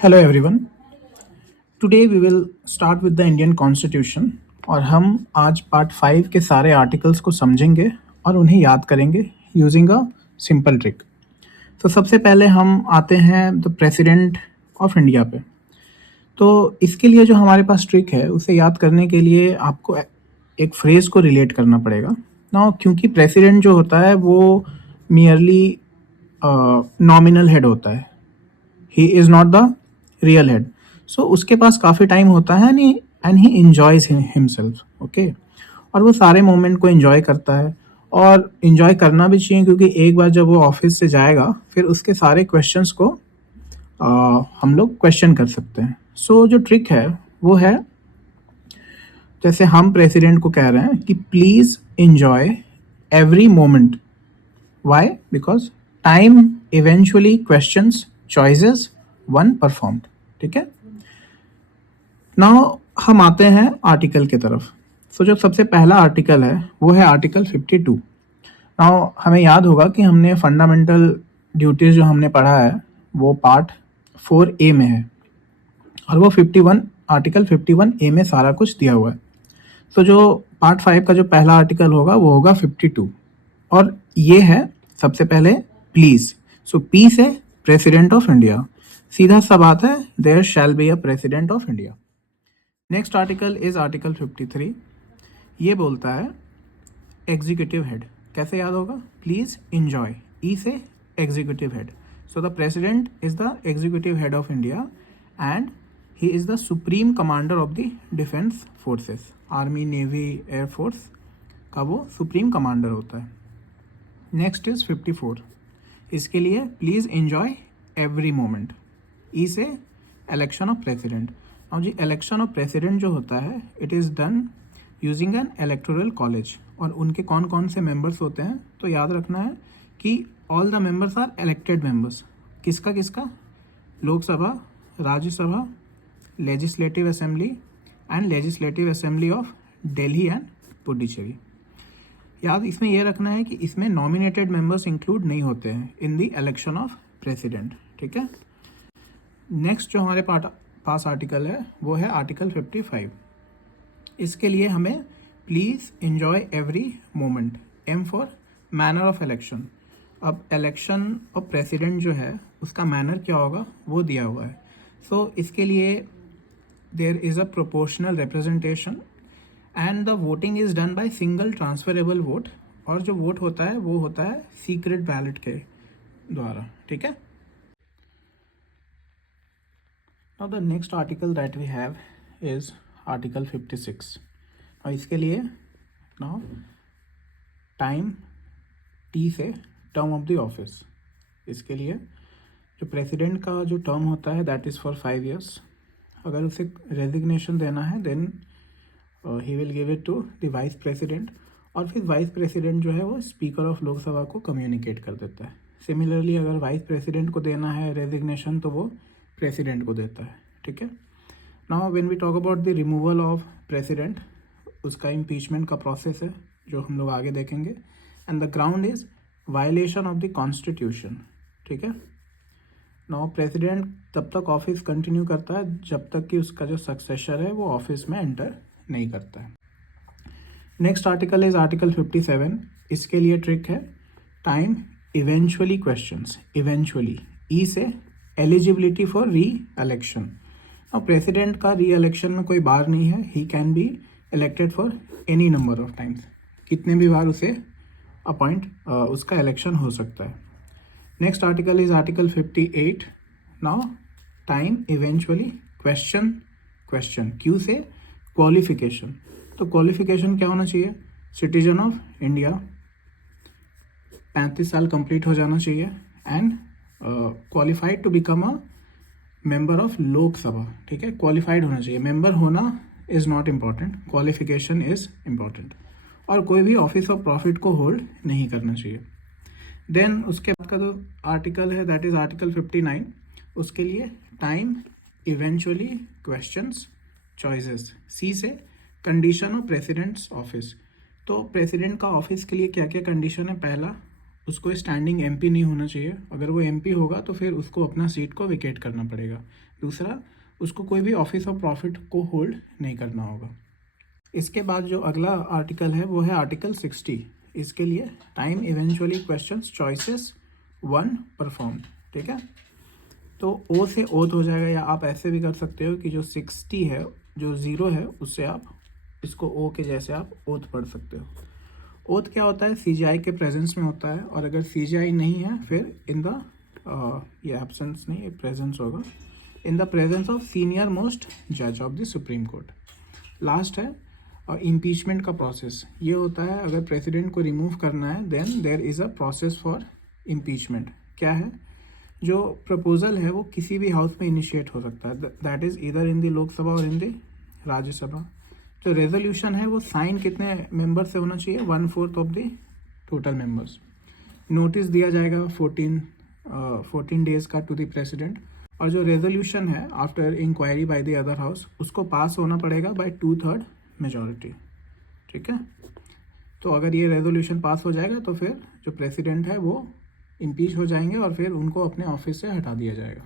Hello everyone. Today we will start with the Indian constitution और हम आज part 5 के सारे आर्टिकल्स को समझेंगे और उन्हें याद करेंगे यूजिंग अ सिंपल ट्रिक। तो सबसे पहले हम आते हैं द प्रेसिडेंट ऑफ इंडिया पे। तो इसके लिए जो हमारे पास ट्रिक है उसे याद करने के लिए आपको एक फ्रेज़ को रिलेट करना पड़ेगा ना, क्योंकि प्रेसिडेंट जो होता है वो मियरली नॉमिनल हेड होता है। He is not the real head. So उसके पास काफ़ी टाइम होता है and he enjoys himself. Okay, और वो सारे मोमेंट को इंजॉय करता है और इंजॉय करना भी चाहिए, क्योंकि एक बार जब वो ऑफिस से जाएगा फिर उसके सारे क्वेश्चंस को हम लोग क्वेश्चन कर सकते हैं। सो जो ट्रिक है वो है, जैसे हम प्रेसिडेंट को कह रहे हैं कि please enjoy every moment. Why? Because time eventually questions choices one performed. ठीक है, नाउ हम आते हैं आर्टिकल की तरफ। सो जो सबसे पहला आर्टिकल है वो है आर्टिकल 52। नाउ हमें याद होगा कि हमने फंडामेंटल ड्यूटीज़ जो हमने पढ़ा है वो पार्ट 4A में है और वो 51 आर्टिकल 51A में सारा कुछ दिया हुआ है। तो जो पार्ट 5 का जो पहला आर्टिकल होगा वो होगा 52 और ये है सबसे पहले प्लीज़। सो पी से प्रेसिडेंट ऑफ इंडिया, सीधा सा बात है, there shall be a president of India. Next article is article 53। ये बोलता है एग्जीक्यूटिव हेड। कैसे याद होगा? प्लीज इंजॉय, ई से executive head. So the president is the executive head of India and he is the supreme commander of the defence forces. Army, navy, air force का वो supreme commander होता है। Next is 54। इसके लिए प्लीज़ इंजॉय एवरी मोमेंट, ई से election of president. और जी election of president जो होता है it is done using N electoral college. और उनके कौन कौन से मेंबर्स होते हैं तो याद रखना है कि all the members are elected members. किसका किसका? Lok Sabha, Rajya Sabha, legislative assembly and legislative assembly of Delhi and Puducherry. याद इसमें यह रखना है कि इसमें नॉमिनेटेड मेंबर्स इंक्लूड नहीं होते हैं in the election of president. ठीक है, नेक्स्ट जो हमारे पास आर्टिकल है वो है आर्टिकल 55। इसके लिए हमें please enjoy every moment, M for manner of election. अब इलेक्शन ऑफ प्रेसिडेंट जो है उसका मैनर क्या होगा वो दिया हुआ है। सो इसके लिए there is a proportional representation and the voting is done by single transferable vote. और जो वोट होता है वो होता है सीक्रेट बैलेट के द्वारा। ठीक है, now the next article that we have is article 56। और इसके लिए नाउ टाइम, टी से टर्म ऑफ द ऑफिस। इसके लिए जो प्रेसिडेंट का जो टर्म होता है दैट इज़ फॉर 5 years। अगर उसे रेजिग्नेशन देना है then he will give it to the vice president और फिर वाइस प्रेसिडेंट जो है वो स्पीकर ऑफ लोकसभा को कम्युनिकेट कर देता है। सिमिलरली अगर वाइस प्रेसिडेंट को देना है रेजिग्नेशन तो वो प्रेसिडेंट को देता है। ठीक है, now when we talk about the removal of president, उसका इम्पीचमेंट का प्रोसेस है जो हम लोग आगे देखेंगे। And the ground is violation of the constitution. ठीक है, नाउ प्रेसिडेंट तब तक ऑफिस कंटिन्यू करता है जब तक कि उसका जो सक्सेसर है वो ऑफिस में एंटर नहीं करता है। Next article is article 57। इसके लिए ट्रिक है टाइम इवेंचुअली क्वेश्चंस, इवेंचुअली, ई से एलिजिबिलिटी फॉर री इलेक्शन। अब प्रेसिडेंट का री इलेक्शन में कोई बार नहीं है, he can be elected for any number of times, कितने भी बार उसे उसका इलेक्शन हो सकता है। Next article is article 58। Now time eventually question, question, Q से क्वालिफिकेशन। तो क्वालिफिकेशन क्या होना चाहिए? सिटीजन ऑफ इंडिया, 35 साल कंप्लीट हो जाना चाहिए and qualified to become a member of Lok Sabha. ठीक है, क्वालिफाइड होना चाहिए, मेंबर होना is not important, qualification is important. और कोई भी ऑफिस ऑफ प्रॉफिट को होल्ड नहीं करना चाहिए। देन उसके बाद का जो आर्टिकल है दैट इज़ आर्टिकल 59। उसके लिए टाइम इवेंचुअली क्वेश्चंस चॉइसेस, सी से कंडीशन ऑफ प्रेसिडेंट्स ऑफिस। तो प्रेसिडेंट का ऑफिस के लिए क्या क्या कंडीशन है? पहला, उसको स्टैंडिंग एमपी नहीं होना चाहिए। अगर वो एमपी होगा तो फिर उसको अपना सीट को वेकेट करना पड़ेगा। दूसरा, उसको कोई भी ऑफिस ऑफ प्रॉफिट को होल्ड नहीं करना होगा। इसके बाद जो अगला आर्टिकल है वो है आर्टिकल 60। इसके लिए time eventually questions choices 1 perform. ठीक है, तो ओ से ओथ हो जाएगा, या आप ऐसे भी कर सकते हो कि जो 60 है, जो 0 है, उससे आप इसको ओ के जैसे आप ओथ पढ़ सकते हो। ओथ क्या होता है? सीजीआई के प्रेजेंस में होता है, और अगर सीजीआई नहीं है फिर इन द ये एब्सेंस नहीं, ये प्रेजेंस होगा, in the presence of senior most जज of the Supreme Court. Last है इम्पीचमेंट का प्रोसेस। ये होता है अगर प्रेसिडेंट को रिमूव करना है then there is a process for impeachment. क्या है? जो प्रपोजल है वो किसी भी हाउस में इनिशिएट हो सकता है, दैट इज़ इधर इन द लोकसभा और इन द राज्यसभा। जो रेजोल्यूशन है वो साइन कितने मेंबर से होना चाहिए? 1/4 of the total members. Notice दिया जाएगा 14 डेज का टू द प्रेसिडेंट। और जो रेजोल्यूशन है after inquiry by the other house, उसको पास होना पड़ेगा बाय 2/3 मेजॉरिटी। ठीक है, तो अगर ये रेजोल्यूशन पास हो जाएगा तो फिर जो प्रेसिडेंट है वो इम्पीच हो जाएंगे और फिर उनको अपने ऑफिस से हटा दिया जाएगा।